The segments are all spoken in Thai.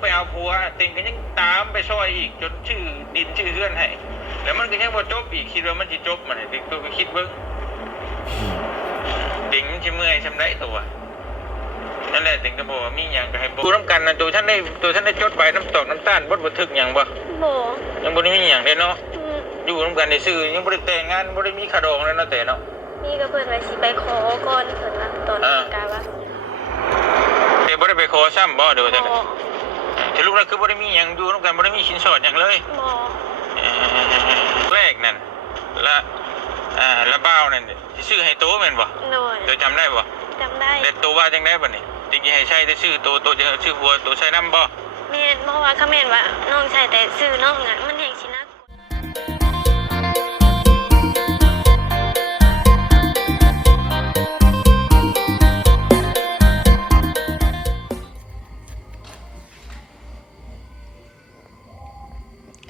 ไปเอาผัวติงก็ยังตามไปซอยอีกจนชื่อดินชื่อเฮือนให้แล้วมันก็ยังบ่จบอีกคิดว่ามันสิจบมันติงตัวก็คิดเบิ่งติงสิเมื่อยซำได้ตัวนั่นแหละติงก็บอกว่ามีหยังก็ให้ดูน้ำกันนะตัวท่านได้จดใบน้ำตอกน้ำตาลบ่ทึกหยังบ่ยังบ่ได้มีหยังเด้เนาะอยู่น้ำกันในซื่อยังบ่ได้แต่งงานบ่ได้มีขาดองเลยเนาะแต่เนาะนี่ก็เพิ่นไว้สิไปขอก่อนเพิ่นว่าตอนกาว่าแต่บ่ได้ไปขอซ้ำบ่เด้อแต่แต่ลูกเราคือบ่ได้มีหยังอยู่น้ำกันบ่ได้มีสินสอดหยังเลยแรกนั่นละบ้าวนั่นสิซื้อให้โตแม่นบ่เธอจำได้บ่จำได้แต่โตว่าจังได๋บัดนี้จริงๆให้ใช้แต่ซื้อโตจะซื้อหัวโตใช้น้ำบ่แม่นเพราะว่าเขาแม่นว่าน้องใช้แต่ซื้อน้องอ่ะมันแห่งสินัก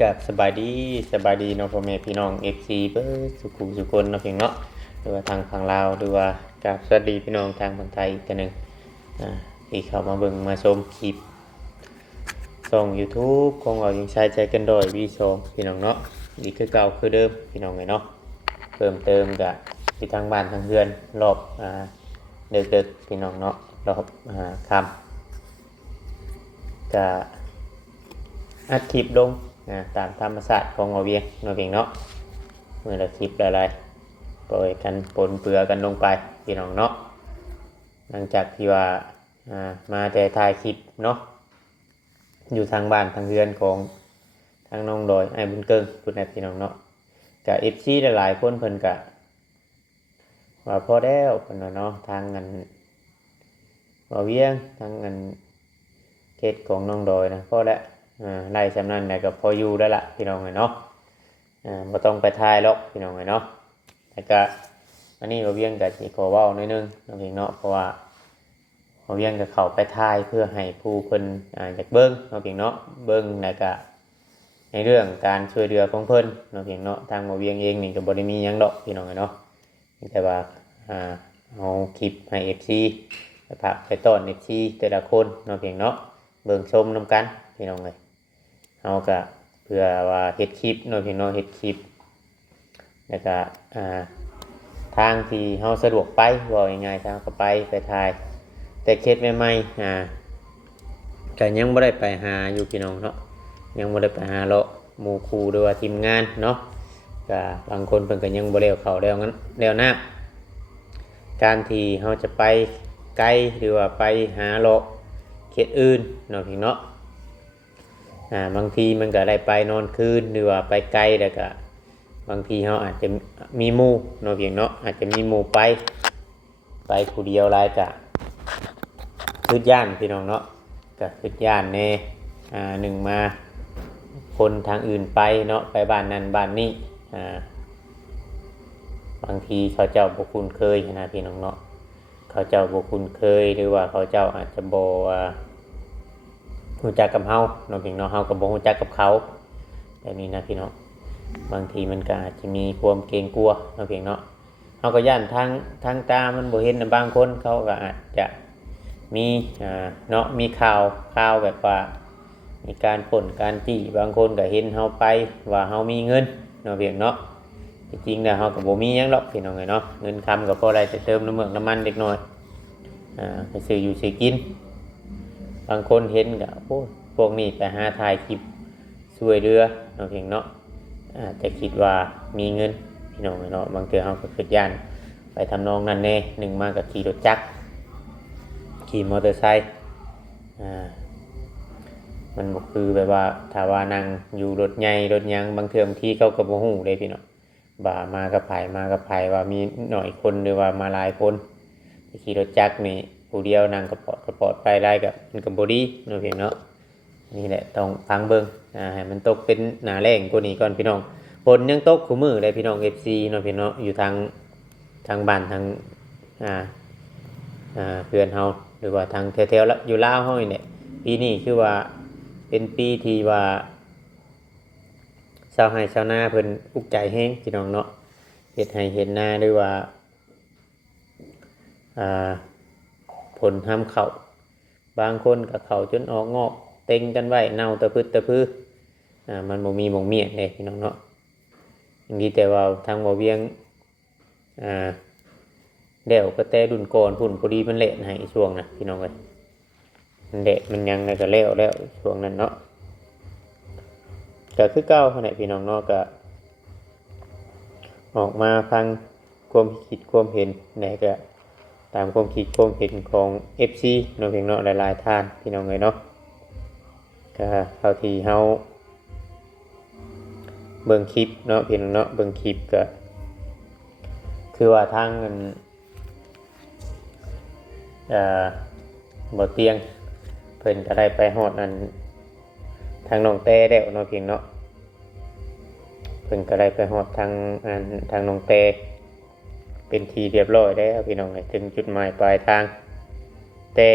กับสบายดีเนาะพ่อแม่พี่น้อง FC เบิ้สุขุสุคนเนาะเพียงเนาะหรือว่าทางฝั่งลาวหรือว่ากับสวัสดีพี่น้องทางฝั่งไทยอีกตัวหนึ่งที่เข้ามาเบิ่งมาชมคลิปส่ง YouTube ของเรายังใช้ใจกันโดยวี2พี่น้องเนาะดีคือเก่าคือเดิมพี่น้องเลยเนาะเพิ่มเติมกับที่ทางบ้านทางเรือนรอบดึกๆพี่น้องเนาะรอบค่ำกับอัดคลิปลงตามธรรมศาสตร์ของเราเวียงเนาะเมื่อเราคลิปอะไรปล่อยกันปนเปื้อกันลงไปพี่น้องเนาะหลังจากที่ว่ามาแต่ถ่ายคลิปเนาะอยู่ทางบ้านทางเรือนของทางน้องดอยไอ้บุญเกิงคุณนายพี่น้องเนาะกับเอฟซีหลายๆคนเพิ่นกะว่าพอแล้วเพิ่นเนาะทางเงินเราเวียงทางเงินเขตของน้องดอยนะพอแล้วไล่จำนั้นแต่ก็พออยู่ได้ละพี่น้องเนาะไม่ต้องไปทายหรอกพี่น้องเนาะแต่ก็อันนี้เราเวียงกับจีขอว่าหน่อยนึงน้องเพียงเนาะเพราะว่าเราเวียงกับเขาไปทายเพื่อให้ผู้คนอยากเบิ้งน้องเพียงเนาะเบิ้งในกะในเรื่องการช่วยเหลือของเพิ่นน้องเพียงเนาะทางเราเวียงเองนี่ก็บ่ได้มีหยังดอกพี่น้องเนาะแต่ว่าเอาคลิปให้ FC ไปต้อน FC แต่ละคนน้องเพียงเนาะเบิ่งชมนำกันพี่น้องเลยเอาก็เพื่อว่าเฮ็ดคลิปเนาะพี่น้องเฮ็ดคลิปแล้วก็ทางที่เฮาสะดวกไปว่าง่ายๆทางก็ไปถ่ายแต่เคสใหม่ๆก็ยังบ่ได้ไปหาอยู่พี่น้องเนาะยังบ่ได้ไปหาเลาะหมู่ครูหรือว่าทีมงานเนาะก็บางคนเพิ่นก็ยังบ่แล้วเข้าแล้วงั้นแล้วนะการที่เฮาจะไปไกลหรือว่าไปหาเลาะเขตอื่นเนาะพี่เนาะบางทีมันก็ได้ไปนอนคืนหรือว่าไปไกลแล้วก็บางทีเขาอาจจะมีหมู่เนาะเพียงเนาะอาจจะมีหมู่ไปผู้เดียวไรก็คืดย่านพี่น้องเนาะก็คืดย่านแน่หนึ่งมาคนทางอื่นไปเนาะไปบ้านนั้นบ้านนี้บางทีเขาเจ้าบ่คุ้นเคยนะพี่น้องเนาะเขาเจ้าบ่คุ้นเคยหรือว่าเขาเจ้าอาจจะบ่รู้จักกับเฮาเนาะพี่น้องเฮาก็บ่รู้จักกับเขาแบบนี้นะพี่น้องบางทีมันก็อาจจะมีความเกรงกลัวเนาะพี่น้องเฮาก็ย่านทางตามันบ่เห็นนะบางคนเขาก็อาจจะมีเนาะมีข่าวแบบว่ามีการปล้นการจี้บางคนก็เห็นเฮาไปว่าเฮามีเงินเนาะพี่น้องจริงๆแล้วเฮาก็บ่มีหยังหรอกพี่น้องเนาะเงินคำก็พอได้จะเติมน้ำน้ำมันเล็กน้อยไปซื้ออยู่ซื้อกินบางคนเห็นก็พวกนี้ไปหาถ่ายคลิปช่วยเรือเนาะเพียงเนาะแต่คิดว่ามีเงินพี่น้องเนาะบางเทื่อเขาก็คิดย่านไปทำนองนั้นแน่หนึ่งมากับขี่รถจักรขี่มอเตอร์ไซค์มันบอกคือแบบว่าถ้าว่านั่งอยู่รถใหญ่รถยังบางเทื่อบางทีเขาก็บ่ฮู้เลยพี่น้องบ่ามากับไผว่ามีหน่อยคนหรือว่ามาหลายคนขี่รถจักรนี่ผู้เดียวนั่งกระปอดไปไล่กับมันกับบอดี้เนาะพี่น้องนี่แหละต้องฟังเบิ่งให้มันตกเป็นหนาแรงกว่านี้ก่อนพี่น้องฝนยังตกคู่มือเลยพี่น้อง FC เนาะพี่น้องอยู่ทางบ้านทางเพื่อนเฮาหรือว่าทางแถวๆแล้วอยู่ลาวเฮานี่แหละปีนี้คือว่าเป็นปีที่ว่าชาวไร่ชาวนาเพิ่นอุกใจแฮงพี่น้องเนาะเฮ็ดไร่เฮ็ดนาหรือว่าผลทำเขาบางคนกับเขาจนออกงอก เต็งกันไว้เน่าตะพึดตะพือมันบ่มีหม่องเมียนเด้พี่น้องเนาะอย่างนี้แต่ว่าทางบ่เวียงเดี่ยวก็แต่รุ่นก่อนพุ่นพอดีมันเละให้ช่วงนะพี่น้องเอ้ยมันเละมันยังไงก็แล้วช่วงนั้นเนาะก็คือเก่าเท่านั้นพี่น้องเนาะก็ออกมาฟังความคิดความเห็นไหนก็ตามความคิดความเห็นของ FC เนาะเพียงเนาะหลายๆท่านพี่น้องเอ้ยเนาะก็เท่าที่เฮาเบิ่งคลิปเนาะพี่น้องเนาะเบิ่งคลิปก็คือว่าทางเงินบ่เตียงเพิ่นก็ได้ไปฮอดอันทางน้องแต่แล้วเนาะเพียงเนาะเพิ่นก็ได้ไปฮอดทางน้องแต่เป็นทีเรียบร้อยแล้วพี่น้องถึงจุดหมายปลายทางแต่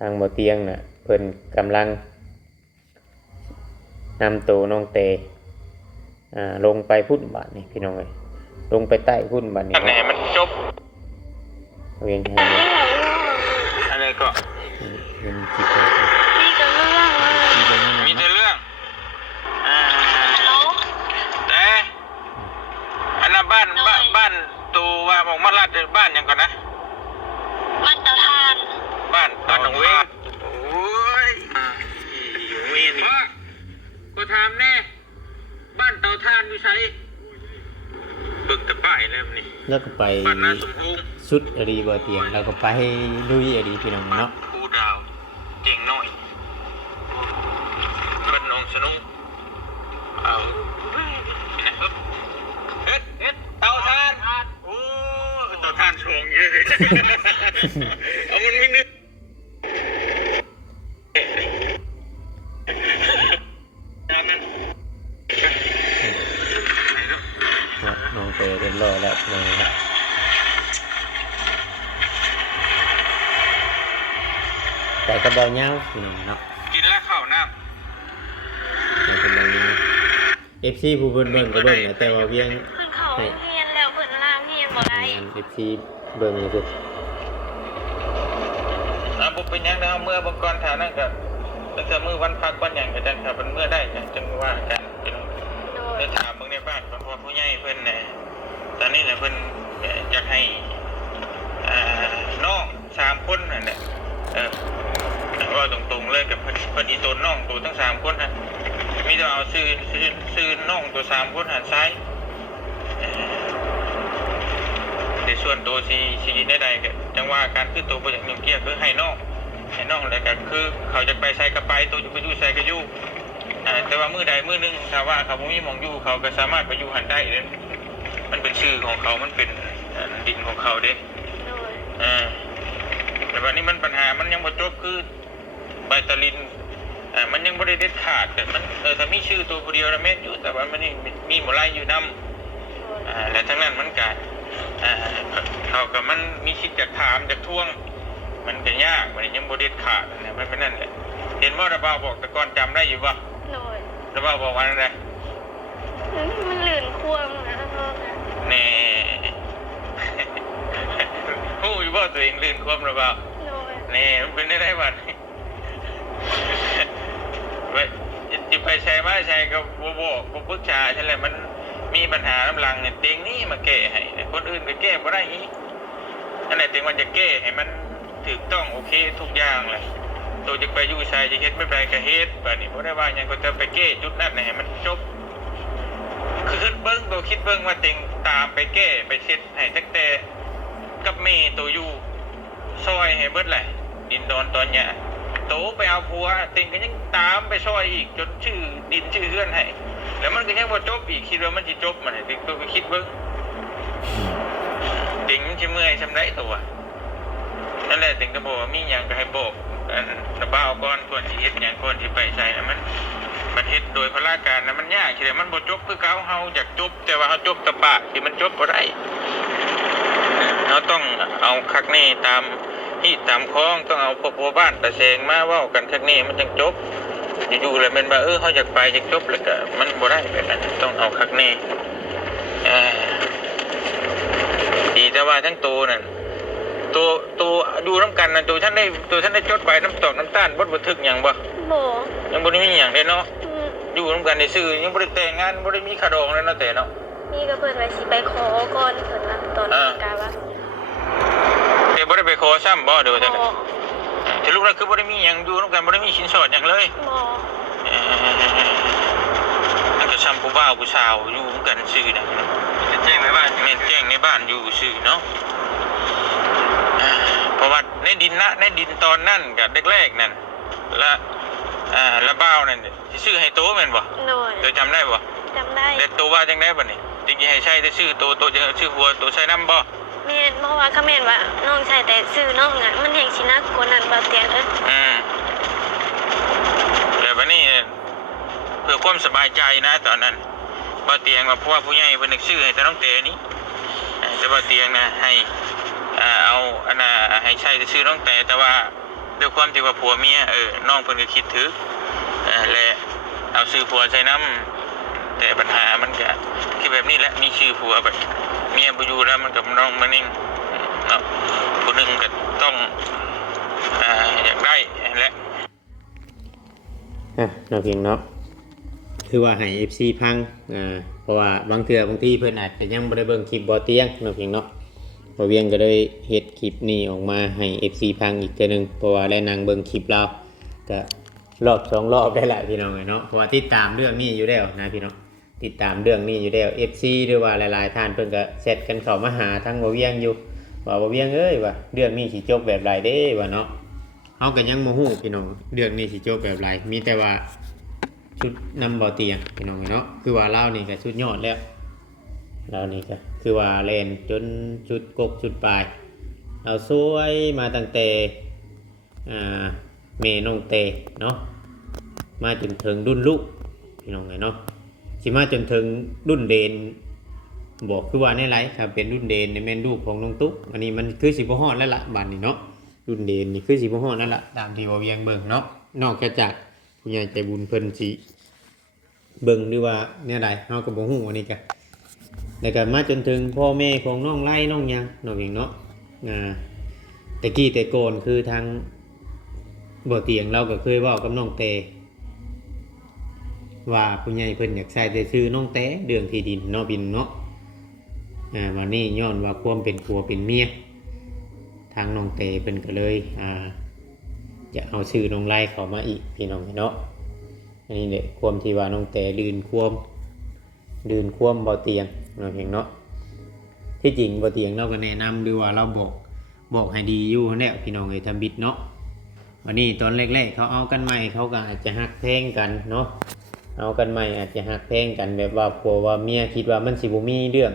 ทางบ่เตียงน่ะเพิ่นกำลังนำตัวน้องแต่ลงไปพุ่นบาดนี่พี่น้องเอ้ยลงไปใต้พุ่นบาดนี่ อันไหนมันจบ เวียนให้ อะไรก็ เป็นจิต นี่ก็เรื่อง มีแต่เรื่องแต่อันนั้นบ้านตูว่าบอกมาลัดบ้านยังก่อนนะ มันเตาทาน บ้านหนองเวงโอ้ยเวงนี่ก็ถามแน่บ้านเตาถ่านอยู่ไสเบิ่งแต่ป้ายแล้วนี่ แล้วก็ไป บ้านนาสมพงษ์ สุดอรีบ่เตียงแล้วก็ไปลุยอรีพี่น้องเนาะ ภูดาวเจ๋งน้อยบ้านหนองสนุเอาเฮ็ดเตาถ่านโอ้เตาถ่านชงเยอะเอามันไม่นึกน้องเตยเรียบร้อยแล้วนะครับแต่ก็เบาเงาพี่น้องเนาะ กินแล้วข้าวน้ แต่ก็เบาเงา FC ผู้เบิ่งก็เบิ่งนะแต่ว่าเวียง ขึ้นเขาเฮียนแล้วเพิ่นล่างเฮียนบ่ได้ FC เบิ่งนี่คือ ำบุเป็นยังนะเมื่อบางกรฐานนั่นก็ตั้งแต่มือวันพักวันอย่างก็จังครับมันเมื่อได้จังว่ากันเป็น โดย จะถามมึงในบ้านพ่อผู้ใหญ่เพิ่นเนี่ยตอนนี้เนี่ยเพิ่นอยากให้น้อง3 คนนั่นแหละว่าตรงๆเลยกับเพิ่นอีตัวน้องตัวทั้ง3 คนนะมีแต่เอาซื้อน้องตัว3 คนหันซ้ายในส่วนตัวสีในใดก็จังว่าการขึ้นตัวบ่อย่างยุ่งเกี่ยวคือให้น้องแล้วก็คือเขาจะไปใส่กระไปตัวจะไปอยู่ใส่กระยู่แต่ว่ามือใดมือหนึ่งถ้าว่าเขาไม่มีหมองอยู่เขาก็สามารถไปอยู่หันได้เลยมันเป็นชื่อของเขามันเป็นดินของเขาเด้ โดย แต่วันนี้มันปัญหามันยังบ่จบคือใบตะลินมันยังบ่ได้เด็ดขาดแต่มันถ้ามีชื่อตัวผู้เดียวละเม็ดอยู่แต่ว่ามันนี่มีหมดไล่อยู่นำและทั้งนั้นมันก็เขากับมันมีสิทธิ์จะถามจะท่วงมันก็ยากมันยังบ่เด็ดขาดนะมันเป็นนั่นแหละเห็นว่าระบาบอกแต่ก่อนจำได้อยู่ป่ะ โดย ระบาบอกว่าอะไร มันลื่นควมนะโทษนะ แน่ฮู้อยู่ว่าตัวเองลื่นความระบา โดย แน่มันเป็นได้บ้างจะไปใช้มาใช้ก็บ่ปรึกษาใช่แหละมันมีปัญหาลำลังเนี่ยเต็งนี่มาแก้ให้คนอื่นก็แก้บ่ได้อีกนั่นแหละเต็งมันจะแก้ให้มันถูกต้องโอเคทุกอย่างเลยตัวจะไปอยู่ใช้จะเฮ็ดไม่เป็นไรก็เฮ็ดแบบนี้บ่ได้ว่าหยังก็จะไปแก้จุดนั้นให้มันจบคือเบิ่งตัวคิดเบิ่งว่าเต็งตามไปแก้ไปเช็ดให้ตั้งแต่กับเมตัวอยู่ซอยให้เบิดแหละดินดอนตอนเนี้ยโตไปเอาผัวเต็งก็ยังตามไปซอยอีกจนชื่อดินชื่อเฮือนให้แล้วมันก็ยังบ่จบอีกคิดว่ามันสิจบมันเต็งตัวก็คิดเบิ่งเต็งสิเมื่อยซำไดตัวนั่นแหละเต็งก็บอกว่ามีหยังก็ให้บอกระบ้าก่อนก่อนสิเฮ็ดหยังก่อนสิไปใส่นะมันเฮ็ดโดยพละการนะมันยากคิดว่ามันบ่จบคือเก่าเฮาอยากจบแต่ว่าเฮาจบตะปากที่มันจบบ่ได้เราต้องเอาคักนี่ตามที่ตามคล้องต้องเอาพวกบ้านตะแสงมาเว้ากันคักนี่มันจึงจบอยู่ๆแล้วมันว่าเฮาอยากไปอยากจบแล้วก็มันบ่ได้แบบนั้นต้องเอาคักนี่ดีแต่ว่าทั้งตัวนั่น ตัวอยู่น้ำกันนะตัวท่านได้จดใบน้ำตอกน้ำตาลบ่ทึกหยังบ่ บ่ ยังบ่ได้มีหยังเด้เนาะ อืม อยู่น้ำกันในซื่อยังบ่ได้แต่งงานบ่ได้มีขาดองเลยเนาะแต่เนาะ มีก็เพิ่นว่าสิไปขอก่อนเพิ่นว่าตอนกาว่า แต่บ่ได้ไปขอซ้ำบ่เด้อ บ่ ท่านแต่ลูกนั้นคือบ่ได้มีหยังอยู่น้ำกันบ่ได้มีสินสอดหยังเลย บ่ นั่นก็ซ้ำผู้บ่าวผู้สาวอยู่น้ำกันซื่อน่ะแจ้งในบ้านแม่นแจ้งในบ้านอยู่ซื่อเนาะเพราะว่าในดินตอนนั้นกับแรกๆนั่นละบ้าวนั่นสิซื้อให้โตแม่นบ่ โดย เธอจำได้บ่ จำได้ แต่โตว่าจังได๋บัดนี้จริงๆให้ใช้แต่ชื่อโตจะชื่อหัวโตใช้นำบ่ แม่นเพราะว่าเขาแม่นว่าน้องใช้แต่ซื้อน้องอ่ะมันแห่งสินักกว่านั้นบ่เตียงเอ้ย แต่บัดนี้เพื่อความสบายใจนะตอนนั้นบ่เตียงว่าเพราะว่าผู้ใหญ่เพิ่นนึกชื่อให้แต่น้องเตนี้แต่บ่เตียงนะให้เอาอันน่ะให้ใช้แต่ชื่อน้องแต่ว่าด้วยความที่ว่าผัวเมียน้องเพิ่นก็คิดถึกและเอาชื่อผัวใส่นำแต่ปัญหามันก็คือแบบนี้แหละมีชื่อผัวแบบเมียบ่อยู่แล้วมันกับน้องมานิ่งเนาะผู้หนึงก็ต้องอยากได้แหละ น้องเพียงเนาะคือว่าให้ FC พังเพราะว่าบางเทื่อบางทีเพิ่นอาจจะยังบ่ได้เบิ่งคลิปบ่เตียงน้องเพียงเนาะบ่เวียงก็เลยเฮ็ดคลิปนี้ออกมาให้ FC พังอีกเทื่อนึงเพราะว่าได้นั่งเบิ่งคลิปเราก็รอบ2รอบได้แหละพี่น้องเนาะเพราะว่าติดตามเรื่องนี้อยู่แล้วนะพี่น้องติดตามเรื่องนี้อยู่แล้ว FC หรือว่าหลายๆท่านเพิ่นก็แชทกันเข้ามาหาทั้งบ่เวียงอยู่ว่าบ่เวียงเอ้ยว่าเรื่องนี้สิจบแบบใดเด้ว่าเนาะเฮาก็ยังบ่ฮู้พี่น้องเรื่องนี้สิจบแบบใดมีแต่ว่าชุดนำบ่เตียงพี่น้องเนาะคือว่าเรานี่ก็ชุดยอดแล้วเรานี่ก็คือว่าเล่นจนชุดกกชุดปลายเราสวยมาตั้งแต่เมน้องเตเนาะมาจนถึงรุ่นลูกพี่น้องเนาะสิมาจนถึงรุ่นเดนบอกคือว่าในไรครับเป็นรุ่นเดนในแม่นลูกของน้องตุ๊กอันนี้มันคือสิบ่ฮอดแล้วล่ะบัดนี้เนาะรุ่นเดนนี่คือสิบ่ฮอดนั่นล่ะตามที่ว่าเวียงเบิ่งเนาะนอกจากผู้ใหญ่ใจบุญเพิ่นสิเบิ่งหรือว่าเนี่ยใดเฮาก็บ่ฮู้อันนี้ก็แล้วก็มาจนถึงพ่อแม่ของน้องไล่น้องหยังน้องเองเนาะแต่กี้แต่ก่อนคือทางบ่เตียงเราก็เคยเว้ากับน้องเตว่าผู้ใหญ่เพิ่นอยากใช้แต่ชื่อน้องแต่เรื่องที่ดินเนาะบินเนาะวันนี้ย้อนว่าความเป็นผัวเป็นเมียทางน้องเตเพิ่นก็เลยจะเอาชื่อน้องไล่เข้ามาอีกพี่น้องเนาะอันนี้แหละความที่ว่าน้องแต่ดื่นความบ่เตียงเนาะเพียงเนาะที่จริงบ่เตียงเราก็แนะนำหรือว่าเราบอกให้ดีอยู่นั่นแหละพี่น้องทำบิดเนาะวันนี้ตอนแรกๆเขาเอากันใหม่เขาก็อาจจะหักแพงกันเนาะเอากันใหม่อาจจะหักแพงกันแบบว่าผัวว่าเมียคิดว่ามันสิบ่มีเรื่อง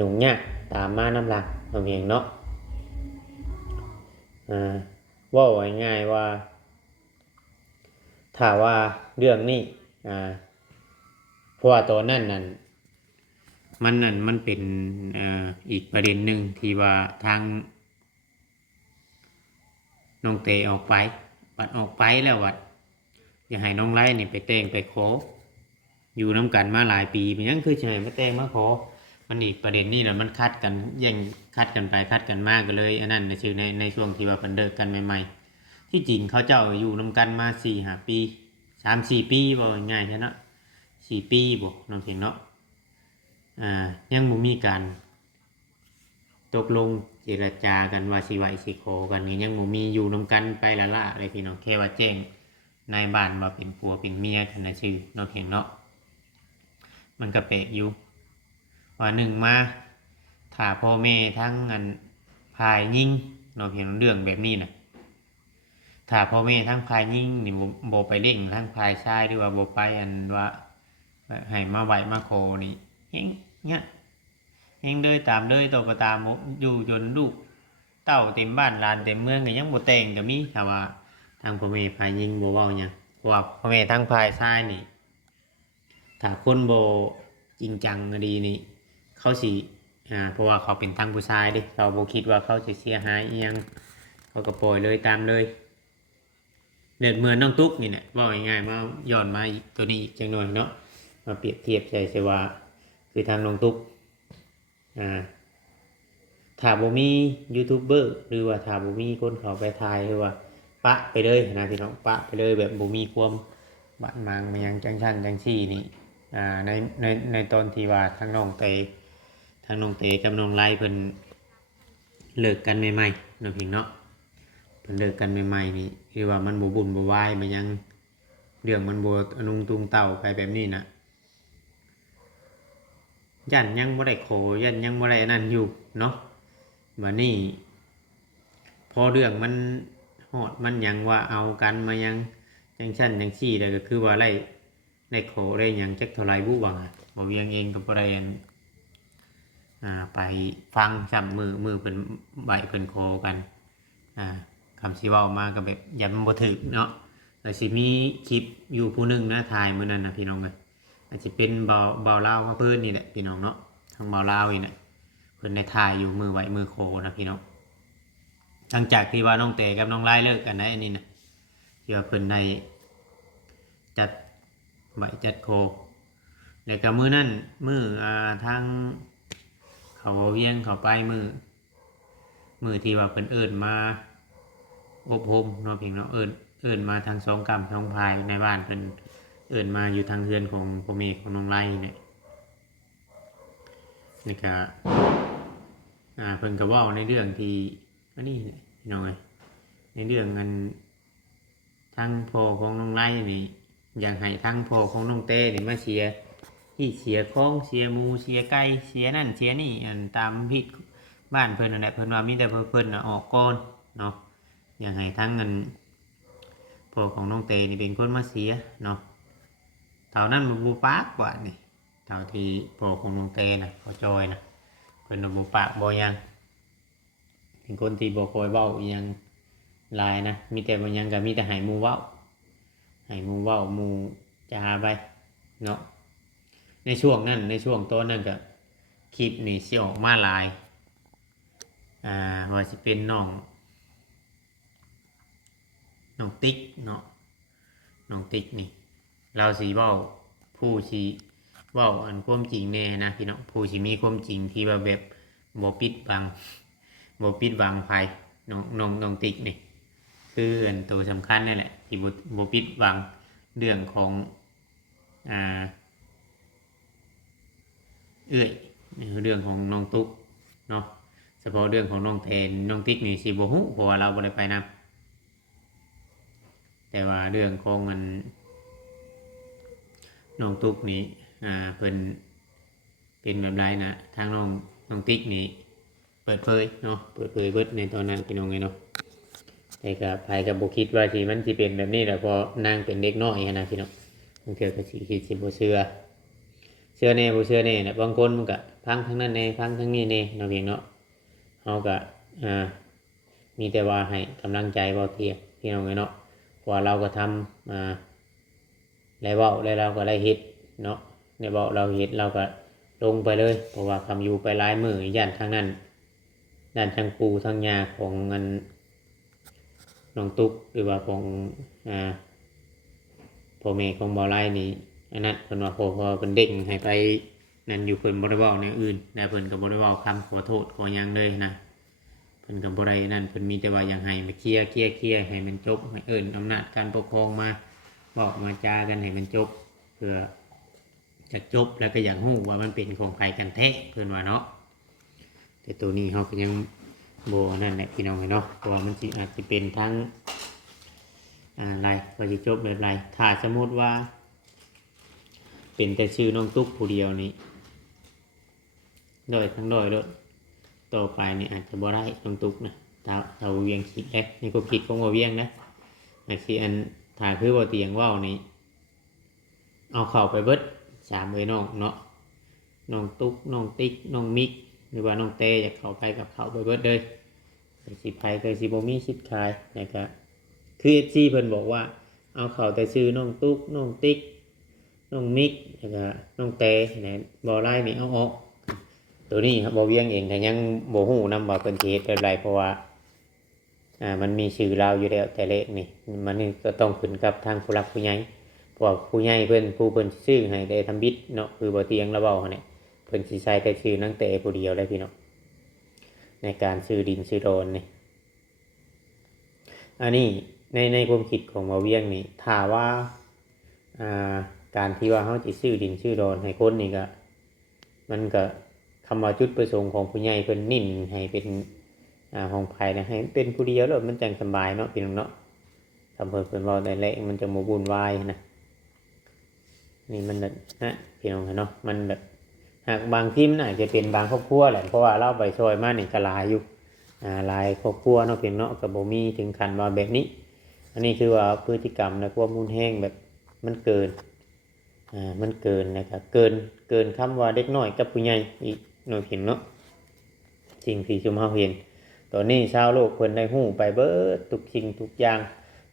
ยุ่งยากตามมาน้ำหลักเนาะเพียงเนาะว่าง่ายๆว่าถ้าว่าเรื่องนี้เพราะว่าตอนนั้นมันเป็นอีกประเด็นหนึ่งที่ว่าทางน้องเตออกไปบัดออกไปแล้ววัดอย่าให้น้องไล่นี่ไปแต่งไปขออยู่น้ำกันมาหลายปีมันยังคือจะให้มาแต่งมาขอมันอีกประเด็นนี้แหละมันคัดกันแย่งคัดกันไปคัดกันมากก็เลยอันนั้นในช่วงที่ว่าเพิ่นเลิกกันใหม่ๆที่จริงเขาเจ้าอยู่น้ำกันมา4-5 ปี3-4 ปีบ่ง่ายใช่เนาะ4 ปีบ่น้องเพียงเนาะยังบ่มีการตกลงเจรจากันว่าสิไหวสิขอกันนี่ยังบ่มีอยู่นำกันไปละละอะไรพี่น้องแค่ว่าแจ้งนายบ้านว่าเป็นผัวเป็นเมียกันนะชื่อน้องเห็นเนาะมันก็แปลกอยู่ว่าหนึ่งมาถ้าพ่อแม่ทั้งอันพายยิ่งน้องเห็นเรื่องแบบนี้นะถ้าพ่อแม่ทั้งพายยิ่งนี่บ่ไปเร่งทั้งพายชายหรือว่าบ่ไปอันว่าให้มาไหวมาโคนี่เงี้ยเลยตามเลยโตก็ตามอยู่จนลูกเต้าเต็มบ้านลานเต็มเมืองก็ยังบ่แต่งก็มีถ้าว่าทางพ่อแม่พายยิงบ่เว้าหยังเพราะว่าพ่อแม่ทางพายชายนี่ถ้าคนบ่จริงจังดีนี่เขาสิเพราะว่าเขาเป็นทางผู้ชายดิเขาบ่คิดว่าเขาสิเสียหายอีหยังเขาก็ปล่อยเลยตามเลยเน็ตเมืองน้องตุ๊กนี่แหละเว้าง่ายๆมาย้อนมาอีกตัวนี้อีกจังหน่อยเนาะมาเปรียบเทียบใช่ว่าคือทางน้องตุ๊ก ถ้าบ่มียูทูบเบอร์หรือว่าถ้าบ่มีคนเข้าไปถ่ายหรือว่าปะไปเลยนะพี่น้องปะไปเลยแบบบ่มีความบาดหมางมายังจังซั่นจังซี่นี่ในตอนที่ว่าทั้งน้องเตกับน้องไลเพิ่นเลิกกันใหม่ๆเนาะพี่เนาะเพิ่นเลิกกันใหม่ๆนี่คือว่ามันบ่บุญบ่วายมายังเรื่องมันบ่อนุงตุงเต่าไปแบบนี้น่ะยันยังบ่ได้ขอยันยังบ่ได้อันนั้นอยู่เนาะบัดนี้พอเรื่องมันฮอดมันหยังว่าเอากันมายังจังซั่นจังซี่แล้วก็คือว่าได้ขอได้หยังจักเท่าไหร่บุว่าบ่เวียงเองก็บ่ได้ไปฟังซ้ำมือเพิ่นใบเพิ่นขอกันคำสิเว้ามาก็แบบยันบ่ถึกเนาะแล้วสิมีคลิปอยู่ผู้หนึงนะถ่ายมื้อนั้นนะพี่น้องเอ้ยอาจจะเป็นเบาลาวมาเพิ่นนี่แหละพี่น้องเนาะทางเบาลาวนี่แหละเพิ่นได้ถ่ายอยู่มือไหวมือโคนะพี่น้องหลังจากที่ว่าน้องเตกับน้องไล่เลิกกันนะอันนี้นะที่ว่าเพิ่นได้จัดไหวจัดโคแล้วก็มื้อนั้นมื้อทางเขาเวียงเขาไปมือที่ว่าเพิ่นเอิ้นมาอบรมเนาะพี่น้องเอิ้นมาทางสองกรรมสองพายในบ้านเพิ่นเอิ้นมาอยู่ทางเรือนของพ่อแม่ของน้องไล่เนี่ยนี่ก็เพิ่นก็เว้าในเรื่องที่อันนี้พี่น้องเอ้ยในเรื่องเงินทางพ่อของน้องไล่นี่อยากให้ทางพ่อของน้องเต้นี่มาเสียที่เสียของเสียหมูเสียไก่เสียนั่นเสียนี่อันตามพิษบ้านเพิ่นนั่นแหละเพิ่นว่ามีแต่เพิ่นออกก่อนเนาะอยากให้ทั้งเงินพ่อของน้องเต้นี่เป็นคนมาเสียเนาะเท่านั้นมันบ่ปากกว่านี่เท่าที่พ่อของน้องเต้น่ะเขาจอยน่ะเพิ่นบ่ปากบ่หยังเป็นคนที่บ่ค่อยเว้าอีหยังหลายนะมีแต่บ่หยังก็มีแต่ให้หมู่เว้าหมู่จาไปเนาะในช่วงต้นนั้นก็คลิปนี่สิออกมาหลายว่าสิเป็นน้องติ๊กเนาะน้องติ๊กนี่เราสิเว้าผู้สิเว้าอันความจริงแน่นะพี่น้องผู้สิมีความจริงที่ว่าแบบบ่ปิดบังภัยน้องติ๊กนี่คืออันตัวสำคัญนั่นแหละที่บ่ปิดบังเรื่องของเรื่องของน้องตุ๊กเนาะเฉพาะเรื่องของน้องแทนน้องติ๊กนี่สิบ่ฮู้เพราะว่าเราบ่ได้ไปนำแต่ว่าเรื่องของมันน้องตุ๊กนี่เพิ่นเป็นแบบไรนะทางน้องติ๊กนี่เปิดเผยเนาะเปิดเผยเบิดในตอนนั้นพี่น้องไงเนาะแต่ก็ไผก็บ่คิดว่าสิมันสิเป็นแบบนี้แหละเพราะนางเป็นเด็กน้อยนะพี่น้องบางเทื่อก็สิคิดสิบ่เชื่อแน่บ่เชื่อแน่นะบางคนมันก็พังทั้งนั้นแน่พังทั้งนี้แน่เนาะพี่เนาะเฮาก็มีแต่ว่าให้กำลังใจเว้าเที่ยพี่น้องไงเนาะเพราะว่าเราก็ทำแล้วเว้าแล้วเราก็ได้เฮ็ดเนาะได้เว้าเราเฮ็ดเราก็ลงไปเลยเพราะว่าคำอยู่ไปหลายมื้อย่านทางนั้นด้านทางปู่ทางย่าของเงินน้องตุ๊กหรือว่าของพ่อแม่ของบ่าวไร่นี่อันนั้นเพิ่นว่าพอเพิ่นเด้งให้ไปนั่นอยู่เพิ่นบ่ได้เว้าแนวอื่นแต่เพิ่นก็บ่ได้เว้าคำขอโทษขอหยังเลยนะเพิ่นก็บ่ได้นั่นเพิ่นมีแต่ว่าอยากให้มาเคลียร์ให้มันจบให้อำนาจการปกครองมาบอกมาจากันให้มันจบเพื่อจะจบแล้วก็อยากรู้ว่ามันเป็นของใครกันแท้เพิ่นว่าเนาะแต่ตัวนี้เฮาก็ยังบ่นั่นแหละพี่น้องเนาะเพราะว่ามันสิอาจสิเป็นทั้งอะไรก็จะจบแบบไรถ้าสมมติว่าเป็นแต่ชื่อน้องตุ๊กผู้เดียวนี้โดยต่อไปนี่อาจจะบ่ได้น้องตุ๊กนะถ้าเวียงคิดแล้วนี่ก็คิดของเวียงนะอาจสิอันถ้าคือบ่เตียงว่าวนี่เอาเข้าไปเบิด3น้องเนาะน้องตุ๊กน้องติ๊กน้องมิกหรือว่าน้องเตจะเข้าไปกับเข้าไปเบิดเลยแต่สิไผก็สิบ่มีสิทธิ์ขายนะครับคือ FC เพิ่นบอกว่าเอาเข้าแต่ชื่อน้องตุ๊กน้องติ๊กน้องมิกแล้วก็น้องเตเนี่ยบ่ไล่นี่เอาออกตัวนี้ครับบ่เวียงเองแต่ยังบ่ฮู้นำว่าเพิ่นสิเฮ็ดแบบไรเพราะว่ามันมีชื่อเราอยู่แล้วแต่เลขนี่มันนี่ก็ต้องขึ้นกับทางผู้หลักผู้ใหญ่เพราะผู้ใหญ่เพิ่นชื่อให้ได้ทำบิดเนาะคือบ่เตียงระเว้าเนี่ยเพิ่นสิใช้แต่ชื่อนางเตผู้เดียวได้พี่น้อง ในการซื้อดินซื้อโดนนี่อันนี้ในความคิดของบ่เวียงนี่ถ้าว่าการที่ว่าเขาจะซื้อดินซื้อโดนให้คนนี่ก็มันก็คำว่าจุดประสงค์ของผู้ใหญ่เพิ่นนิ่นให้เป็นห้องภายนะให้เป็นผู้เดียวแล้วมันจังสบายเนาะพี่น้องเนาะทำเพิ่นเว้าได้แหละมันจะบ่วุ่นวายนะนี่มันแบบนะพี่น้องเนาะมันแบบหากบางทีมันอาจจะเป็นบางครอบครัวแหละเพราะว่าเราไปซอยมานี่ก็หลายอยู่หลายครอบครัวเนาะพี่น้องเนาะก็บ่มีถึงขั้นว่าแบบนี้อันนี้คือว่าพฤติกรรมนะความรุนแรงแบบมันเกินมันเกินนะครับเกินคำว่าเด็กน้อยกับผู้ใหญ่อีกเนาะพี่น้องเนาะสิ่งที่ชุมเฮาเห็นตอนนี้ชาวโลกเพิ่นได้ฮู้ไปเบิดทุกสิ่งทุกอย่าง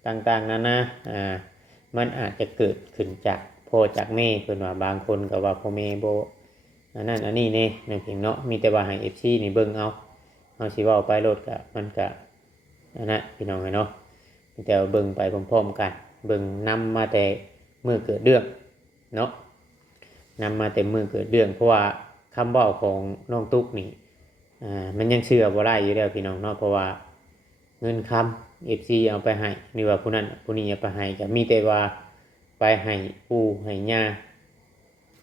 ต่างๆนานามันอาจจะเกิดขึ้นจากพ่อจากแม่เพิ่นว่าบางคนก็ว่าพ่อแม่บ่อันนั้นอันนี้แน่เนาะพี่น้องเนาะมีแต่ว่าให้ FC นี่เบิ่งเอาสิเว้าไปโลดก็มันก็อันนั้นพี่น้องเนาะมีแต่เบิ่งไปพร้อมๆกันเบิ่งนำมาแต่มื้อเกิดเรื่องเนาะนำมาแต่มื้อเกิดเรื่องเพราะว่าคำเว้าของน้องตุ๊กนี่มันยังเชื่อบ่ได้อยู่แล้วพี่น้องเนาะเพราะว่าเงินคำ FC เอาไปให้หรือว่าผู้นั้นผู้นี้เอาไปให้ก็มีแต่ว่าไปให้ปู่ให้ย่า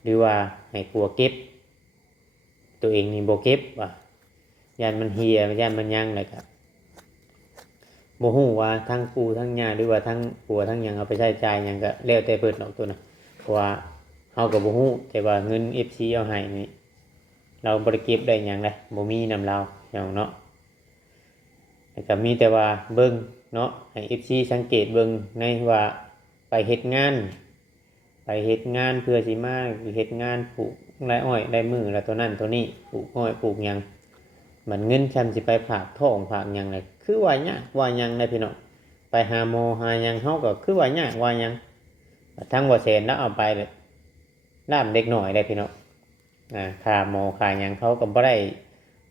หรือว่าให้ผัวเก็บตัวเองนี่บ่เก็บว่ายันมันเหียยันมันยังเลยครับบ่ฮู้ว่าทั้งปู่ทั้งย่าหรือว่าทั้งผัวทั้งหยังเอาไปใช้จ่ายหยังก็แล้วแต่เพิ่นเนาะตัวน่ะเพราะว่าเฮาก็บ่ฮู้แต่ว่าเงิน FC เอาให้นี่เราบ่ได้เก็บได้หยังเลยบ่มีนำเราเนาะแล้วก็มีแต่ว่าเบิ่งเนาะให้ FC สังเกตเบิ่งในว่าไปเฮ็ดงานเพื่อสิมาเฮ็ดงานปลูกไรอ้อยได้มือแล้วตัวนั้นตัวนี้ปลูกอ้อยปลูกหยังมันเงินแคมสิไปผากท้องผากหยังเลยคือว่าหยังว่าหยังได้พี่น้องไปหาหมอหาหยังเฮาก็คือว่าหยังว่าหยังทั้งบ่แสนแล้วเอาไปเลยด้ามเด็กหน่อยได้พี่น้องค่าหมอค่าหยังเขาก็บ่ได้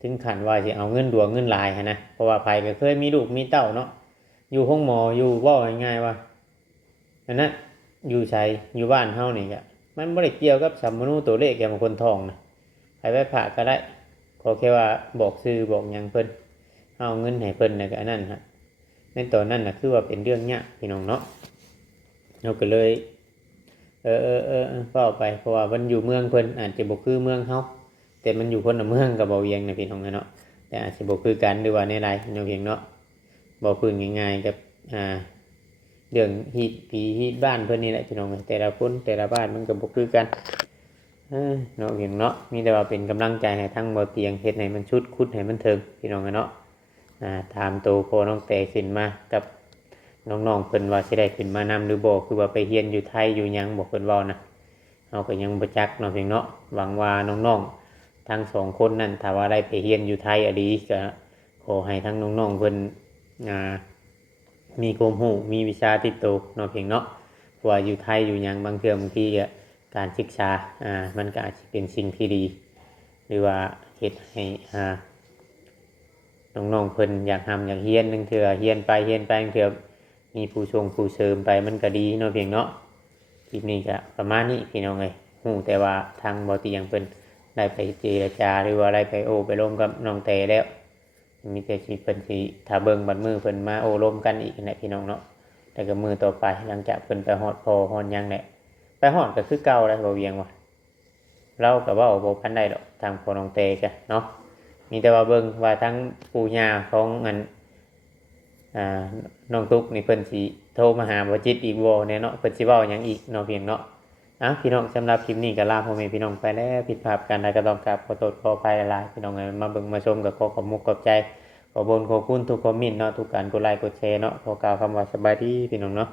ถึงขั้นว่าสิเอาเงินดวงเงินหลายหั้นนะเพราะว่าไผก็เคยมีลูกมีเต้าเนาะอยู่ห้องหมออยู่เว้าง่ายๆว่าอันนั้นอยู่ใช้อยู่บ้านเฮานี่ก็มันบ่ได้เกี่ยวกับสัมมนูตัวเลขอย่างคนท้องนะไปผ่าก็ได้ขอแค่ว่าบอกชื่อบอกหยังเพิ่นเอาเงินให้เพิ่นน่ะก็อันนั้นฮะในตอนนั้นน่ะคือว่าเป็นเรื่องยากพี่น้องเนาะเราก็เลยก็ไปเพราะว่ามันอยู่เมืองเพิ่นอาจจะบ่คือเมืองเฮาแต่มันอยู่คนละเมืองกับบ่เวียงนะพี่น้องเนาะแต่อาจจะบ่คือกันหรือว่าในหลายเนาะเพียงเนาะบ่พื้นง่ายๆกับเรื่องฮีตผีฮีตบ้านเพื่อนนี่แหละพี่น้องแต่ละคนแต่ละบ้านมันก็บ่คือกันเนาะอย่างเนาะมีแต่ว่าเป็นกำลังใจให้ทั้งบ่เตียงเฮ็ดให้มันชุดคุดให้มันถึงพี่น้องเนาะตามโตพอน้องแต่ขึ้นมากับน้องๆเพิ่นว่าสิได้ขึ้นมานำหรือบ่คือว่าไปเรียนอยู่ไทยอยู่หยังบ่เพิ่นเว้านะเฮาก็ยังบ่จักเนาะพี่เนาะหวังว่าน้องๆทั้ง2คนนั้นถ้าว่าได้ไปเรียนอยู่ไทยอดีก็ขอให้ทั้งน้องๆเพิ่นมีความรู้มีวิชาติดตัวเนาะเพียงเนาะเพราะว่าอยู่ไทยอยู่หยังบางเทื่อบางทีการศึกษามันก็อาจจะเป็นสิ่งที่ดีหรือว่าเฮ็ดให้น้องๆเพิ่นอยากทำอยากเรียนนึงเทื่อเรียนไปนึงเทื่อมีผู้ชงผู้เสริมไปมันก็ดีเนาะเพียงเนาะคลิปนี้ก็ประมาณนี้พี่น้องเอ้ยฮู้แต่ว่าทางบ่เตียงเพิ่นได้ไปเจรจาหรือว่าได้ไปโอ้ไปร่วมกับน้องแต่แล้วมีแต่สิเพิ่นสิถ้าเบิ่งบัดมือเพิ่นมาโอ้ร่วมกันอีกนั่นแหละพี่น้องเนาะแต่ก็มือต่อไปหลังจากเพิ่นไปฮอดพอฮอดหยังแหละไปฮอดก็คือเก่าแล้วบ่เวียงว่าเราก็เว้าบ่พันได้ดอกทางพ่อน้องเตกะเนาะมีแต่ว่าเบิ่งว่าทั้งปู่ย่าของอันน้องตุ๊กนี่เพิ่นสิโทรมาหาบ่จิตอีกบ่แน่เนาะเพิ่นสิเว้าหยังอีกเนาะเพียงเนาะพี่น้องสำหรับคลิปนี้ก็ลาพ่อแม่พี่น้องไปแล้วผิดพลาดกันใดก็ต้องกราบขอโทษขออภัยหลายๆพี่น้องมาเบิ่งมาชมก็ขอขอบมุกขอบใจขอบคุญทุกคอมเมนต์เนาะทุกการกดไลค์กดแชร์เนาะขอกล่าวคำว่าสบายดีพี่น้องเนาะ